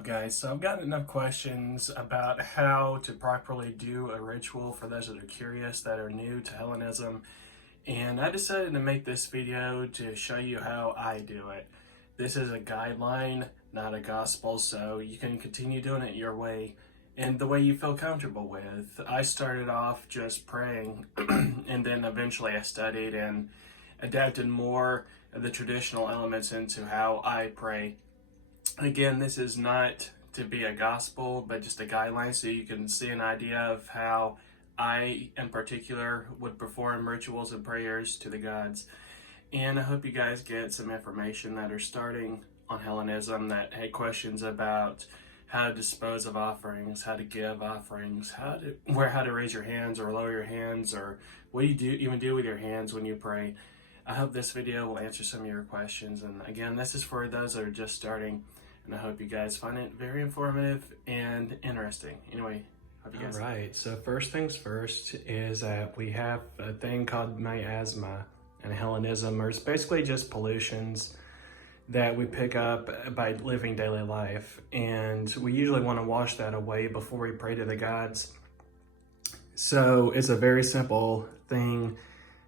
up, guys? So I've gotten enough questions about how to properly do a ritual for those that are curious, that are new to Hellenism, and I decided to make this video to show you how I do it. This is a guideline, not a gospel, so you can continue doing it your way and the way you feel comfortable with. I started off just praying and then eventually I studied and adapted more of the traditional elements into how I pray. Again, this is not to be a gospel, but just a guideline so you can see an idea of how I, in particular, would perform rituals and prayers to the gods. And I hope you guys get some information that are starting on Hellenism, that had questions about how to dispose of offerings, how to give offerings, how to raise your hands or lower your hands, or what do you even do with your hands when you pray. I hope this video will answer some of your questions. And again, this is for those that are just starting. And I hope you guys find it very informative and interesting. Anyway, hope you guys. All right, so first things first is that we have a thing called miasma in Hellenism, or it's basically just pollutions that we pick up by living daily life. And we usually want to wash that away before we pray to the gods. So it's a very simple thing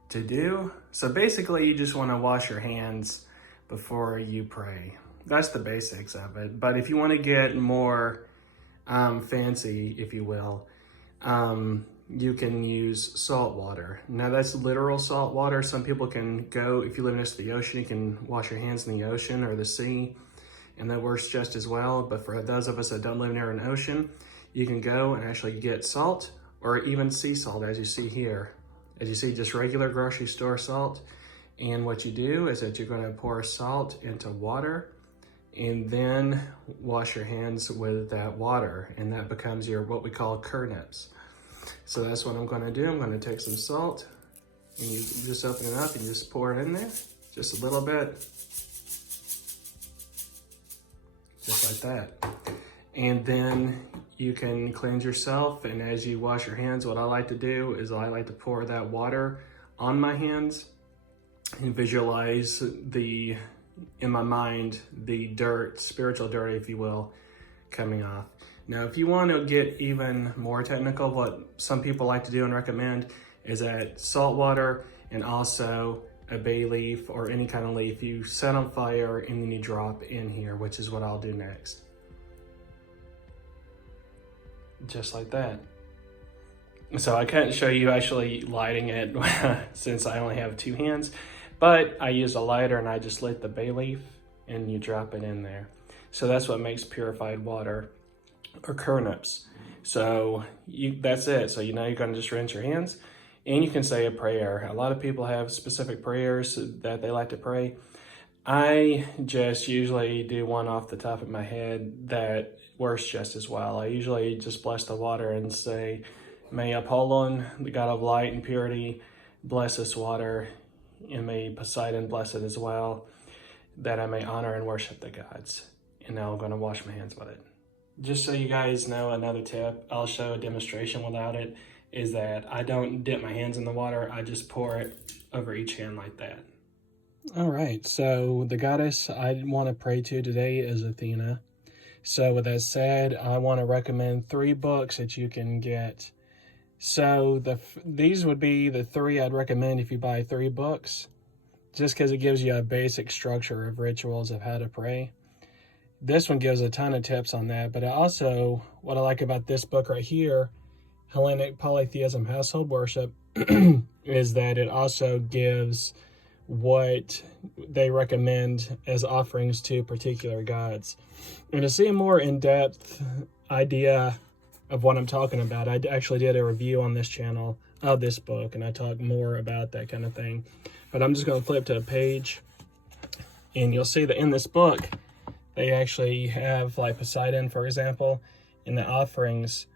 to do. So basically you just want to wash your hands before you pray. That's the basics of it. But if you want to get more fancy, if you will, you can use salt water. Now that's literal salt water. Some people can go, if you live next to the ocean, you can wash your hands in the ocean or the sea, and that works just as well. But for those of us that don't live near an ocean, you can go and actually get salt, or even sea salt, as you see here. As you see, just regular grocery store salt. And what you do is that you're going to pour salt into water and then wash your hands with that water, and that becomes your what we call kernips. So that's what I'm going to do. I'm going to take some salt, and you just open it up and just pour it in there, just a little bit, just like that. And then you can cleanse yourself, and as you wash your hands, what I like to do is I like to pour that water on my hands and visualize in my mind, the dirt, spiritual dirt, if you will, coming off. Now, if you want to get even more technical, what some people like to do and recommend is that salt water and also a bay leaf or any kind of leaf you set on fire and then you drop in here, which is what I'll do next. Just like that. So I can't show you actually lighting it since I only have two hands. But I use a lighter and I just lit the bay leaf and you drop it in there. So that's what makes purified water, or kernips. So that's it. So you know you're going to just rinse your hands and you can say a prayer. A lot of people have specific prayers that they like to pray. I just usually do one off the top of my head that works just as well. I usually just bless the water and say, "May Apollon, the god of light and purity, bless this water, and may Poseidon bless it as well, that I may honor and worship the gods." And now I'm going to wash my hands with it. Just so you guys know, another tip, I'll show a demonstration without it, is that I don't dip my hands in the water. I just pour it over each hand like that. All right, so the goddess I want to pray to today is Athena. So with that said, I want to recommend 3 books that you can get. So these would be the 3 I'd recommend if you buy 3 books, just because it gives you a basic structure of rituals of how to pray. This one gives a ton of tips on that, but also what I like about this book right here, Hellenic Polytheism Household Worship, is that it also gives what they recommend as offerings to particular gods. And to see a more in-depth idea of what I'm talking about, I actually did a review on this channel of this book, and I talk more about that kind of thing. But I'm just going to flip to a page, and you'll see that in this book, they actually have, like Poseidon, for example, in the offerings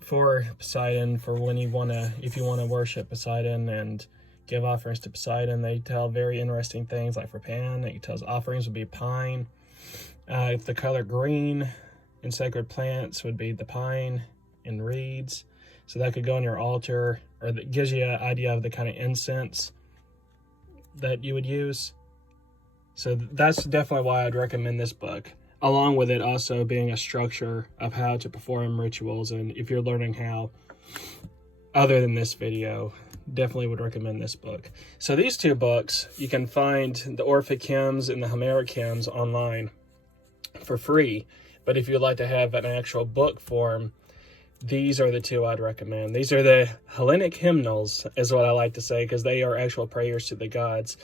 for Poseidon, for when you want to, if you want to worship Poseidon and give offerings to Poseidon, they tell very interesting things. Like for Pan, it tells offerings would be pine. If the color green in sacred plants would be the pine and reeds. So that could go on your altar, or that gives you an idea of the kind of incense that you would use. So that's definitely why I'd recommend this book. along with it also being a structure of how to perform rituals. And if you're learning how, other than this video, definitely would recommend this book. So these two books, you can find the Orphic hymns and the Homeric hymns online for free. But if you'd like to have an actual book form, these are the two I'd recommend. These are the Hellenic hymnals, is what I like to say, because they are actual prayers to the gods.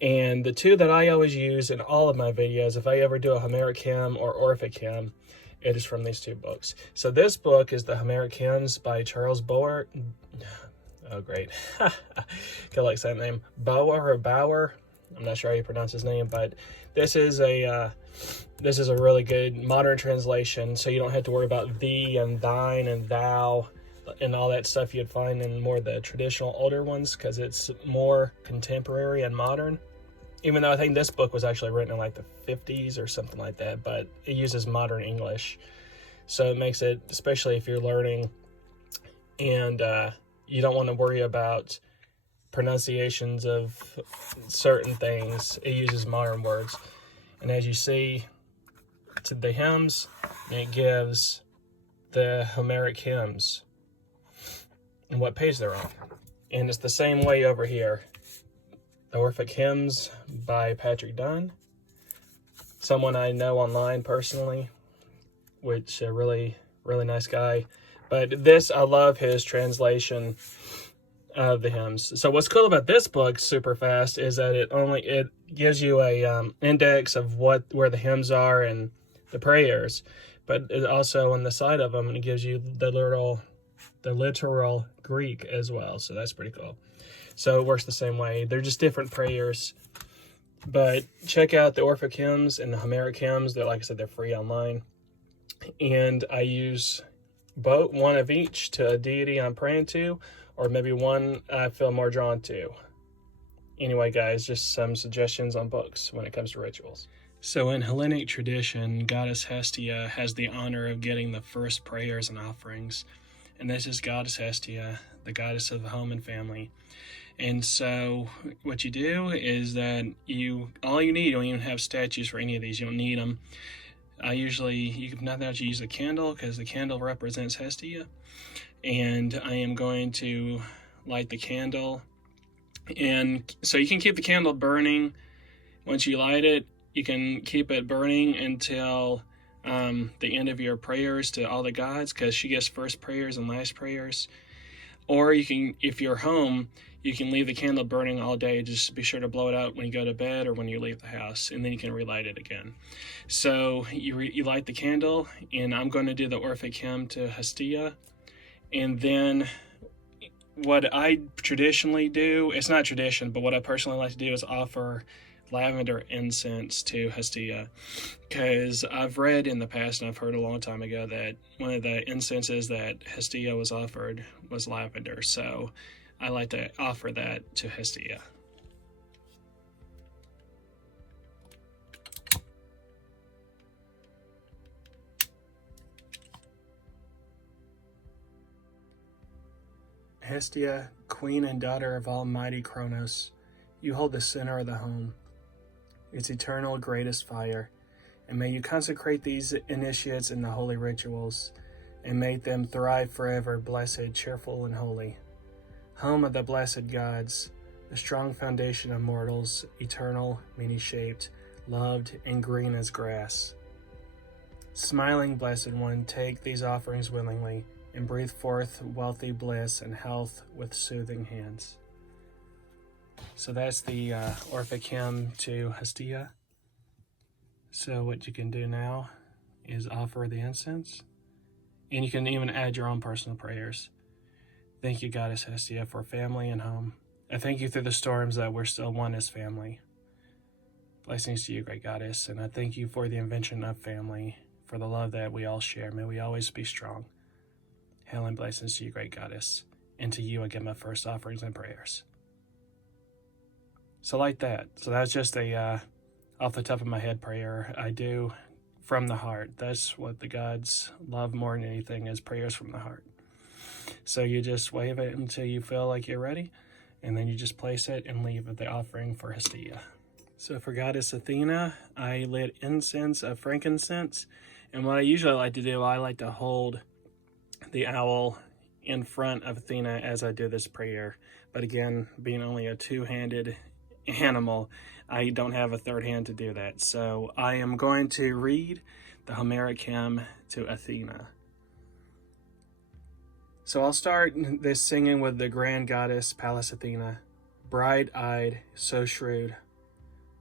And the two that I always use in all of my videos, if I ever do a Homeric hymn or Orphic hymn, it is from these two books. So this book is the Homeric hymns by Charles Bower. Oh, great. I like that name. Bower or Bauer. I'm not sure how you pronounce his name, but this is a really good modern translation, so you don't have to worry about thee and thine and thou and all that stuff you'd find in more the traditional older ones, because it's more contemporary and modern. Even though I think this book was actually written in like the 50s or something like that, but it uses modern English. So it makes it, especially if you're learning and you don't want to worry about pronunciations of certain things, it uses modern words. And as you see, to the hymns, it gives the Homeric hymns and what page they're on. And it's the same way over here. The Orphic hymns by Patrick Dunn, someone I know online personally, which a really, really nice guy. But this, I love his translation of the hymns. So what's cool about this book, super fast, is that it gives you a index of where the hymns are and the prayers, but it also on the side of them, it gives you the literal Greek as well. So that's pretty cool. So it works the same way. They're just different prayers. But check out the Orphic hymns and the Homeric hymns. They're, like I said, they're free online. And I use both, one of each to a deity I'm praying to, or maybe one I feel more drawn to. Anyway, guys, just some suggestions on books when it comes to rituals. So in Hellenic tradition, Goddess Hestia has the honor of getting the first prayers and offerings. And this is Goddess Hestia, the goddess of the home and family. And so what you do is that all you need, you don't even have statues for any of these, you don't need them. You can not actually use a candle, because the candle represents Hestia. And I am going to light the candle. And so you can keep the candle burning. Once you light it, you can keep it burning until the end of your prayers to all the gods, because she gets first prayers and last prayers. Or you can, if you're home, you can leave the candle burning all day. Just be sure to blow it out when you go to bed or when you leave the house, and then you can relight it again. So you light the candle, and I'm going to do the Orphic hymn to Hestia. And then what I traditionally do, it's not tradition, but what I personally like to do is offer lavender incense to Hestia, because I've read in the past, and I've heard a long time ago, that one of the incenses that Hestia was offered was lavender. So I like to offer that to Hestia. Hestia, queen and daughter of Almighty Kronos, you hold the center of the home, its eternal greatest fire, and may you consecrate these initiates in the holy rituals, and make them thrive forever, blessed, cheerful, and holy. Home of the blessed gods, the strong foundation of mortals, eternal, many-shaped, loved, and green as grass. Smiling Blessed One, take these offerings willingly, and breathe forth wealthy bliss and health with soothing hands. So that's the Orphic hymn to Hestia. So what you can do now is offer the incense, and you can even add your own personal prayers. Thank you, Goddess Hestia, for family and home. I thank you through the storms that we're still one as family. Blessings to you, great Goddess, and I thank you for the invention of family, for the love that we all share. May we always be strong. Hail and blessings to you, great Goddess, and to you I give my first offerings and prayers. So like that. So that's just a off the top of my head prayer I do from the heart. That's what the gods love more than anything, is prayers from the heart. So you just wave it until you feel like you're ready, and then you just place it and leave the offering for Hestia. So for Goddess Athena, I lit incense of frankincense. And what I usually like to do, I like to hold the owl in front of Athena as I do this prayer. But again, being only a two-handed animal, I don't have a third hand to do that. So I am going to read the Homeric hymn to Athena. So I'll start this singing with the grand goddess Pallas Athena, bright-eyed, so shrewd.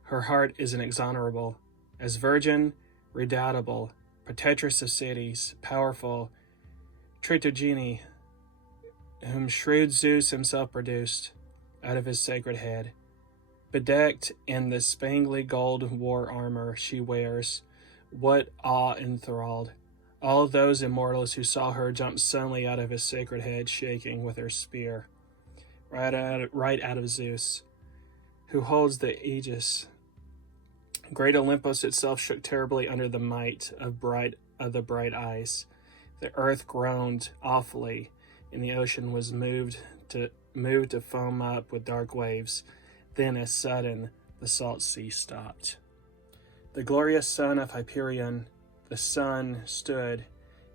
Her heart is inexorable, as virgin, redoubtable, protectress of cities, powerful, Tritogene, whom shrewd Zeus himself produced out of his sacred head. Bedecked in the spangly gold war armor she wears, what awe enthralled all those immortals who saw her jump suddenly out of his sacred head, shaking with her spear, right out of Zeus, who holds the aegis. Great Olympus itself shook terribly under the might of the bright eyes. The earth groaned awfully, and the ocean was moved to foam up with dark waves. Then, as sudden, the salt sea stopped. The glorious son of Hyperion, the sun, stood,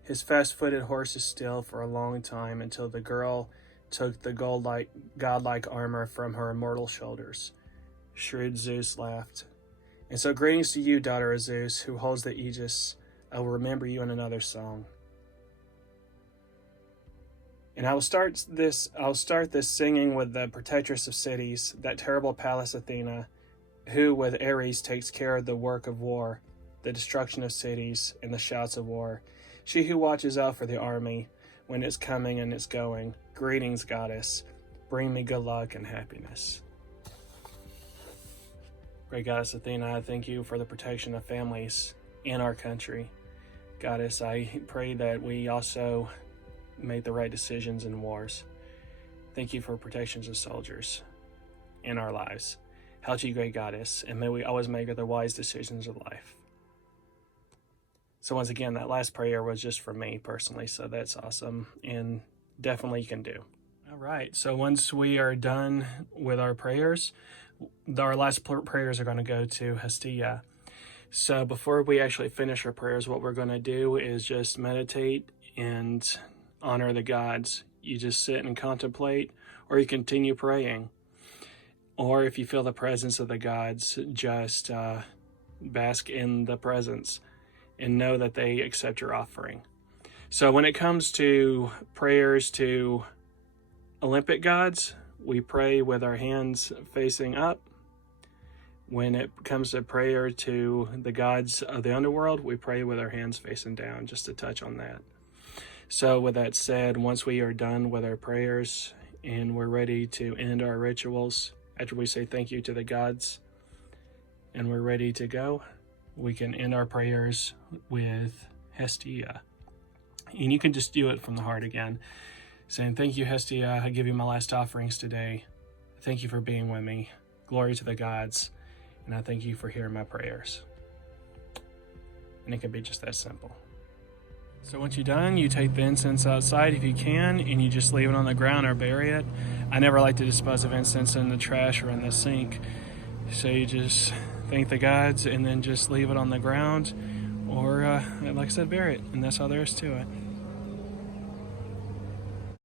his fast-footed horses still for a long time, until the girl took the godlike armor from her immortal shoulders. Shrewd Zeus laughed. And so greetings to you, daughter of Zeus, who holds the aegis. I will remember you in another song. And I'll start this singing with the protectress of cities, that terrible Pallas Athena, who with Ares takes care of the work of war, the destruction of cities, and the shouts of war. She who watches out for the army when it's coming and it's going. Greetings, goddess. Bring me good luck and happiness. Great Goddess Athena, I thank you for the protection of families in our country. Goddess, I pray that we also make the right decisions in wars. Thank you for protections of soldiers in our lives. Hail to you, great Goddess, and may we always make the wise decisions of life. So once again, that last prayer was just for me personally, so that's awesome, and definitely you can do. All right, so once we are done with our prayers, our last prayers are going to go to Hestia. So before we actually finish our prayers, what we're going to do is just meditate and honor the gods. You just sit and contemplate, or you continue praying. Or if you feel the presence of the gods, just bask in the presence and know that they accept your offering. So when it comes to prayers to Olympic gods, we pray with our hands facing up. When it comes to prayer to the gods of the underworld, we pray with our hands facing down, just to touch on that. So with that said, once we are done with our prayers and we're ready to end our rituals, after we say thank you to the gods and we're ready to go, we can end our prayers with Hestia. And you can just do it from the heart again, saying, thank you, Hestia, I give you my last offerings today. Thank you for being with me. Glory to the gods. And I thank you for hearing my prayers. And it can be just that simple. So once you're done, you take the incense outside if you can, and you just leave it on the ground or bury it. I never like to dispose of incense in the trash or in the sink. So you just thank the gods and then just leave it on the ground, or like I said, bury it. And that's all there is to it.